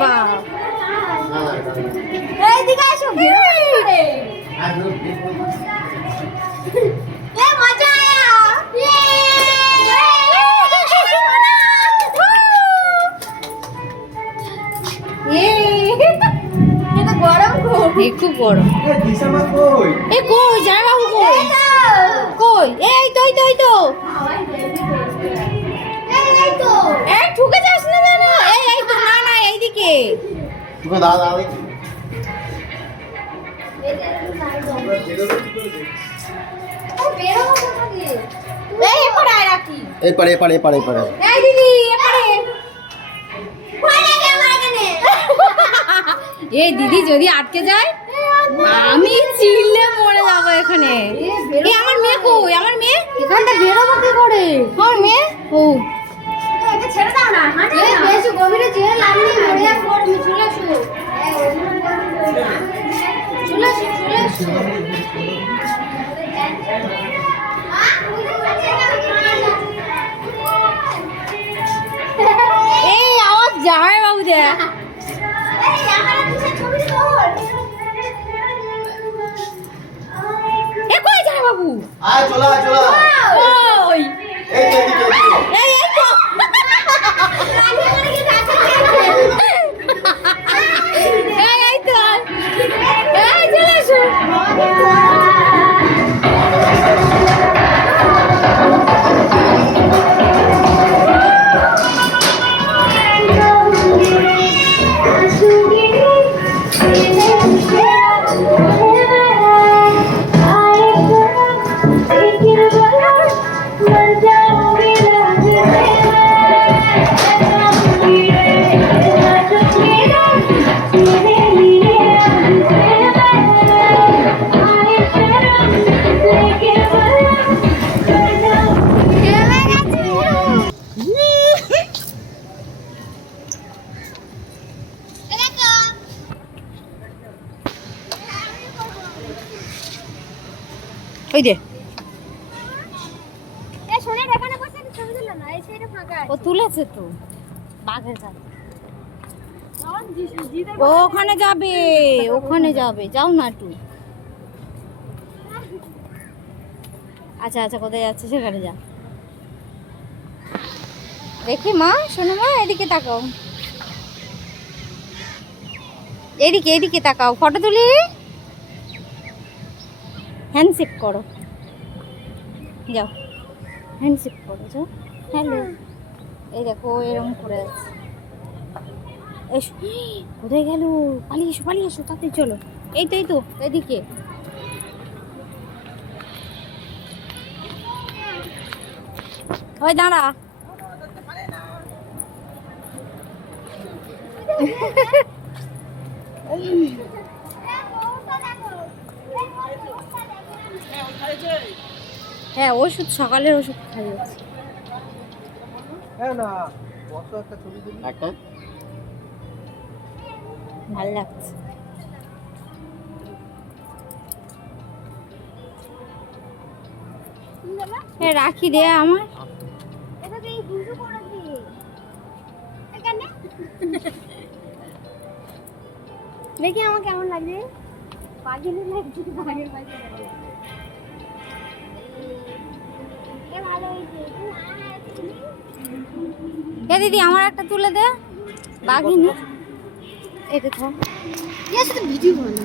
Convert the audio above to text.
বাপ, এইদিকে আসো। মজা আয়া। খুব গরম। এ কই জামাই বাবু, কই কই? এই তো এই তো এই তো এই ঠুকে যাস না জানো। এই এই তো, না না এইদিকে। দাদা এপারে এপারে এপারে এপারে। এই দিদি এপারে। এই দিদি যদি আটকে যায় আমি চিল্লে মরে যাবো এখানে। এই আমার মেয়ে কই? আমার মেয়ে এখানটা বেরোবো কি করে? আমার মেয়ে ও ছেড়ে দাও না। বেশি গভীরে যেয়ে লাভ নেই, মরে পড়বি। চলে আসো চলে আসো চলে আসো। এই আমার জামাই বাবু দে। এ কই জামাই বাবু? আয় চলো আয় চলো। ওই এই তো এদিকে এদিকে। এই এই তো এই এই তো এই চলে আসো। ওই দে ও তুলেছে তো বাঘের কাছে। ওখানে যাবে, ওখানে যাবে, যাও না একটু। আচ্ছা আচ্ছা, কোথায় যাচ্ছে সেখানে যা। দেখি মা, শোনো মা, এদিকে তাকাও, এদিকে এদিকে তাকাও, ফটো তুলি, হ্যান্ডশেক করো, যাও হ্যান্ডশেক করো, যাও। হ্যালো, এই দেখো এরকম করে আছে। এসো, কোথায় গেল? পালিয়ে এসো পালিয়ে এসো, তাড়াতাড়ি চলো। এই তো এদিকে। ওই দাঁড়া। হ্যাঁ, ওষুধ সকালের ওষুধ খাইয়েছি। একটা ভাল লাগছে। রাখি দে আমার। দেখি আমার কেমন লাগছে। পাগলের লাগছে, পাগলের পাশে এ দিদি আমার একটা তুলে দে, বাঘিনী। এটা তো ভিডিও বানা।